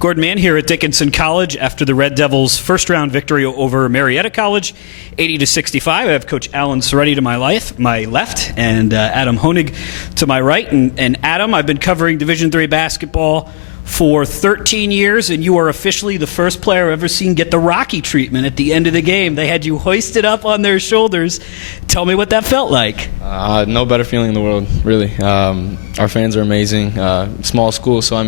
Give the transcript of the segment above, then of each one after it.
Gordon Mann here at Dickinson College after the Red Devils' first-round victory over Marietta College, 80-65. I have Coach Alan Seretti to my left, and Adam Honig to my right. And Adam, I've been covering Division III basketball for 13 years, and you are officially the first player I've ever seen get the Rocky treatment at the end of the game. They had you hoisted up on their shoulders. Tell me what that felt like. No better feeling in the world, really. Our fans are amazing. Small school, so I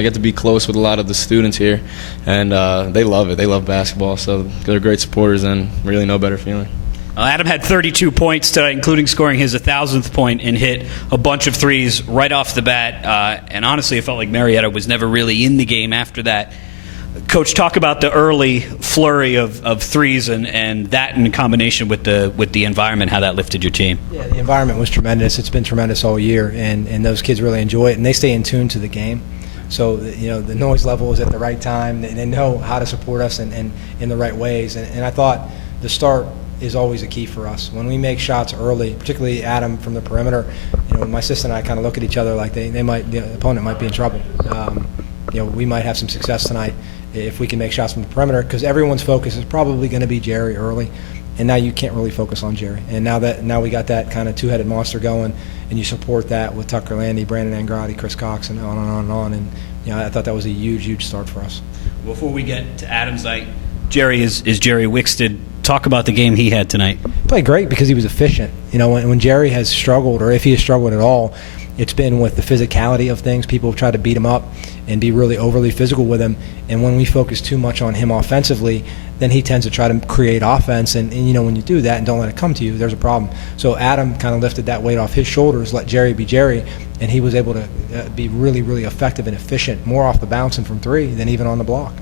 get to be close with a lot of the students here, and they love it. They love basketball, so they're great supporters, and really no better feeling. Adam had 32 points tonight, including scoring his 1,000th point, and hit a bunch of threes right off the bat. And honestly, it felt like Marietta was never really in the game after that. Coach, talk about the early flurry of threes and that in combination with the environment, how that lifted your team. Yeah, the environment was tremendous. It's been tremendous all year, and those kids really enjoy it, and they stay in tune to the game. So, the noise level is at the right time. They know how to support us and in the right ways. And I thought the start is always a key for us. When we make shots early, particularly Adam from the perimeter, my assistant and I kind of look at each other like the opponent might be in trouble. We might have some success tonight if we can make shots from the perimeter, because everyone's focus is probably going to be Jerry early, and now you can't really focus on Jerry. And now we got that kind of two-headed monster going, and you support that with Tucker Landy, Brandon Angrotti, Chris Cox, and on and on and on. And I thought that was a huge start for us. Before we get to Adam's night, Jerry is Jerry Wixted. Talk about the game he had tonight. He played great because he was efficient. When Jerry has struggled, or if he has struggled at all, it's been with the physicality of things. People have tried to beat him up and be really overly physical with him. And when we focus too much on him offensively, then he tends to try to create offense. And when you do that and don't let it come to you, there's a problem. So Adam kind of lifted that weight off his shoulders, let Jerry be Jerry, and he was able to be really effective and efficient, more off the bounce and from three than even on the block.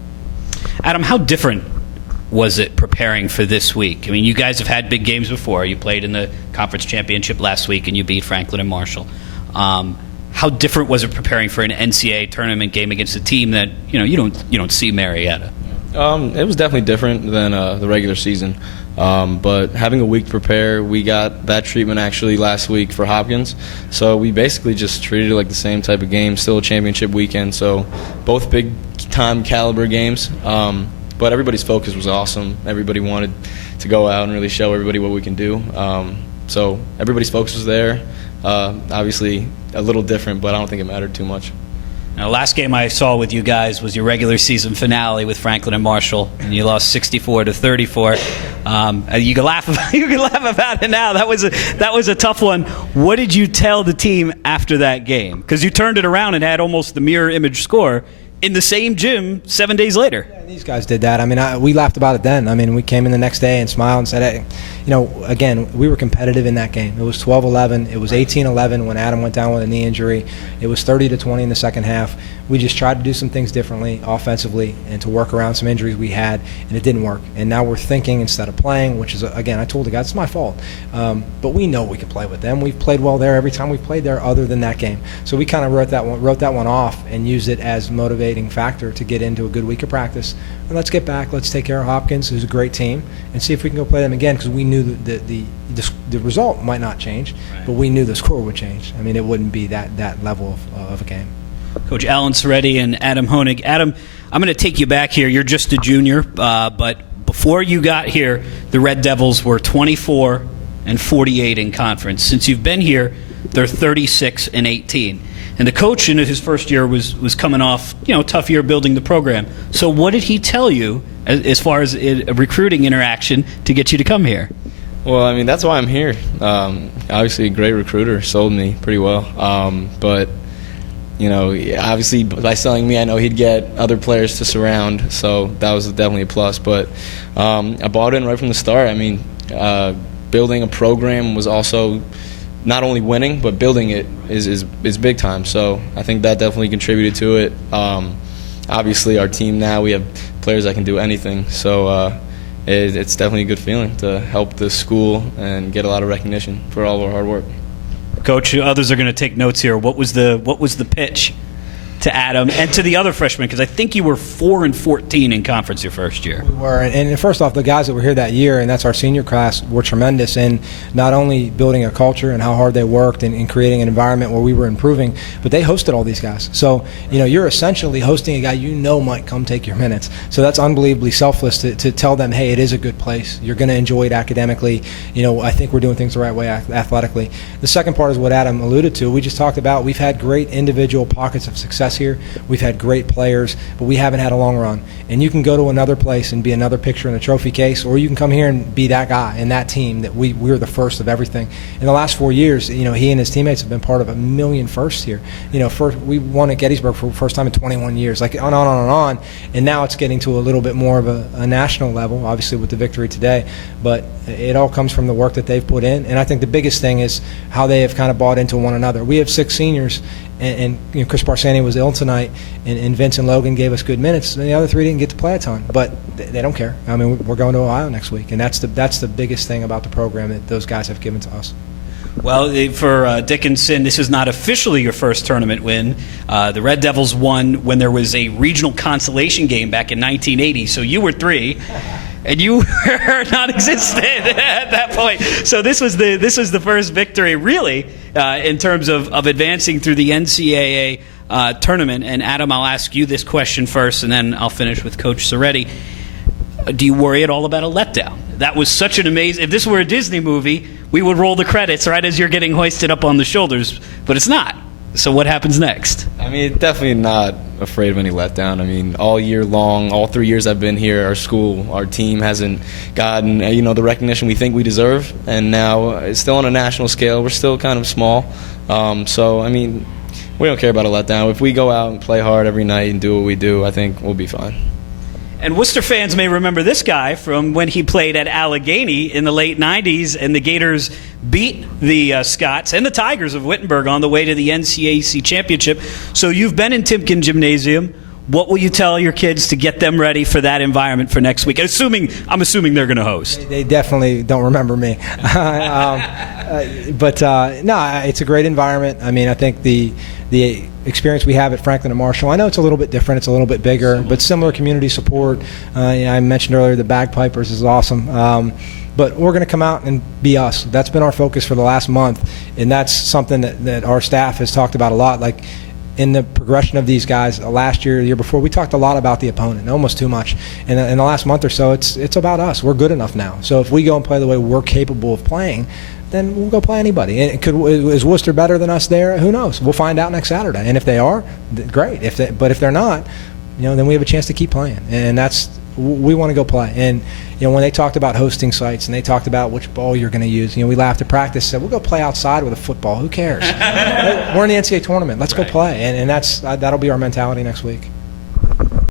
Adam, how different was it preparing for this week? I mean, you guys have had big games before. You played in the conference championship last week, and you beat Franklin and Marshall. How different was it preparing for an NCAA tournament game against a team that you don't see Marietta? It was definitely different than the regular season, but having a week to prepare, we got that treatment actually last week for Hopkins. So we basically just treated it like the same type of game. Still a championship weekend, so both big time caliber games. But everybody's focus was awesome. Everybody wanted to go out and really show everybody what we can do. So everybody's focus was there. Obviously a little different, but I don't think it mattered too much. Now, last game I saw with you guys was your regular season finale with Franklin and Marshall, and you lost 64-34. You can laugh about it now. That was a tough one. What did you tell the team after that game? Because you turned it around and had almost the mirror image score in the same gym 7 days later. Yeah, these guys did that. We laughed about it then. We came in the next day and smiled and said, hey, again, we were competitive in that game. It was 12-11. It was 18-11 when Adam went down with a knee injury. It was 30-20 in the second half. We just tried to do some things differently offensively and to work around some injuries we had, and it didn't work. And now we're thinking instead of playing, which is, again, I told the guys, it's my fault. But we know we can play with them. We've played well there every time we've played there other than that game. So we kind of wrote that one off and used it as a motivating factor to get into a good week of practice. And let's get back. Let's take care of Hopkins, who's a great team, and see if we can go play them again, because we knew the result might not change, but we knew the score would change. It wouldn't be that level of a game. Coach Alan Seretti and Adam Honig. Adam, I'm going to take you back here. You're just a junior, but before you got here, the Red Devils were 24-48 in conference. Since you've been here, they're 36-18. And the coach in his first year was coming off, tough year building the program. So what did he tell you as far as a recruiting interaction to get you to come here? Well, that's why I'm here. Obviously a great recruiter, sold me pretty well. But obviously by selling me, I know he'd get other players to surround, so that was definitely a plus. But I bought in right from the start. Building a program was also not only winning, but building it is big time. So I think that definitely contributed to it. Obviously, our team now, we have players that can do anything. So it's definitely a good feeling to help the school and get a lot of recognition for all of our hard work. Coach, others are going to take notes here. What was the pitch to Adam and to the other freshmen? Because I think you were 4-14 in conference your first year. We were, and first off, the guys that were here that year, and that's our senior class, were tremendous in not only building a culture and how hard they worked and creating an environment where we were improving, but they hosted all these guys. So, you're essentially hosting a guy might come take your minutes. So that's unbelievably selfless to tell them, hey, it is a good place. You're going to enjoy it academically. I think we're doing things the right way athletically. The second part is what Adam alluded to. We just talked about we've had great individual pockets of success here. We've had great players, but we haven't had a long run. And you can go to another place and be another picture in a trophy case, or you can come here and be that guy and that team that we're the first of everything. In the last 4 years, he and his teammates have been part of 1 million firsts here. First, we won at Gettysburg for the first time in 21 years, like on and on. And now it's getting to a little bit more of a national level, obviously with the victory today. But it all comes from the work that they've put in. And I think the biggest thing is how they have kind of bought into one another. We have 6 seniors, and Chris Barsani was ill tonight, and Vince and Logan gave us good minutes, and the other 3 didn't get to play a ton. But they don't care. I mean, we're going to Ohio next week, and that's the biggest thing about the program that those guys have given to us. Well, for Dickinson, this is not officially your first tournament win. The Red Devils won when there was a regional consolation game back in 1980, so you were 3. And you were non-existent at that point. So this was the first victory, really, in terms of advancing through the NCAA tournament. And Adam, I'll ask you this question first, and then I'll finish with Coach Seretti. Do you worry at all about a letdown? That was such an amazing. If this were a Disney movie, we would roll the credits right as you're getting hoisted up on the shoulders, but it's not. So what happens next? I mean, definitely not afraid of any letdown. I mean, all year long, all 3 years I've been here, our school, our team hasn't gotten the recognition we think we deserve, and now it's still on a national scale. We're still kind of small, so I mean, we don't care about a letdown. If we go out and play hard every night and do what we do, I think we'll be fine. And Worcester fans may remember this guy from when he played at Allegheny in the late 90s, and the Gators beat the Scots and the Tigers of Wittenberg on the way to the NCAA championship. So you've been in Timken Gymnasium. What will you tell your kids to get them ready for that environment for next week? I'm assuming they're going to host. They definitely don't remember me. But no, it's a great environment. I mean, I think the experience we have at Franklin and Marshall, I know it's a little bit different, it's a little bit bigger, but similar community support. I mentioned earlier the Bagpipers is awesome. But we're going to come out and be us. That's been our focus for the last month, and that's something that our staff has talked about a lot. Like in the progression of these guys, last year, the year before, we talked a lot about the opponent, almost too much. In the last month or so, it's about us. We're good enough now. So if we go and play the way we're capable of playing, then we'll go play anybody. And is Worcester better than us there? Who knows? We'll find out next Saturday. And if they are, great. But if they're not, then we have a chance to keep playing. And we want to go play. And when they talked about hosting sites and they talked about which ball you're going to use, we laughed at practice, said we'll go play outside with a football. Who cares? We're in the NCAA tournament. Let's go play. And that'll be our mentality next week.